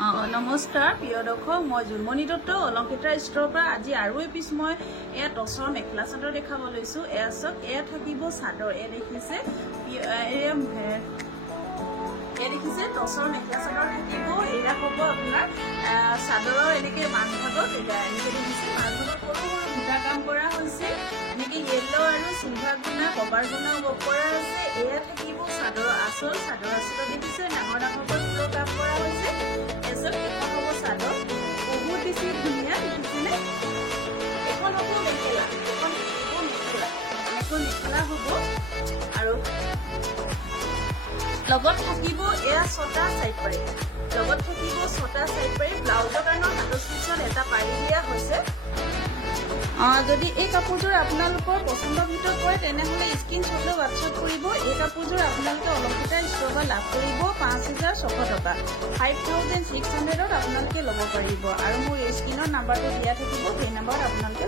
নমস্কাৰ প্ৰিয় দৰ্শক, মই জুনমণি দত্ত অলংকিতা ষ্টৰৰ পৰা আজি আৰু এপিচ মই এয়া টচৰ মেখেলা চাদৰ দেখাব লৈছোঁ। এয়া চাওক, এয়া থাকিব চাদৰ। এয়া দেখিছে টচৰ মেখেলা চাদৰ থাকিব। এয়া হ'ব আপোনাৰ চাদৰৰ এনেকৈ মাজভাগত এনেকৈ দেখিছে, মাজভাগত সৰু সৰু বুটা কাম কৰা হৈছে। এনেকৈ য়েল্ল' আৰু চিলভাৰ গুণা কভাৰ গুণাও ৱৰ্ক কৰা হৈছে। এয়া থাকিব চাদৰৰ আঁচল। চাদৰ আঁচলত দেখিছে ডাঙৰ ডাঙৰকৈ ফুলৰ কাম কৰা হৈছে। এখন হ'ব চাদৰ, বহুত বেছি ধুনীয়া দেখিছেনে। এখন হ'ব মেখেলা, এখন হ'ব মেখেলা, এনেকৈ মেখেলা হ'ব। আৰু লগত থাকিব এয়া 6টা চাইড পাৰি, লগত থাকিব 6টা চাইড পাৰি। ব্লাউজৰ কাৰণে হাতৰ স্টিচত এটা পাৰি দিয়া হৈছে। যদি এই কাপোৰযোৰ আপোনালোকৰ পচন্দৰ ভিতৰত হয় তেনেহ'লে স্ক্ৰীনশ্বট লৈ হোৱাটছআপ কৰিব। এই কাপোৰযোৰ আপোনালোকে অলংকিতা ষ্টৰৰ পৰা লাভ কৰিব 5,600 টকা, 5,600ত আপোনালোকে ল'ব পাৰিব। আৰু মোৰ স্ক্ৰীনৰ নাম্বাৰটো দিয়া থাকিব, সেই নাম্বাৰত আপোনালোকে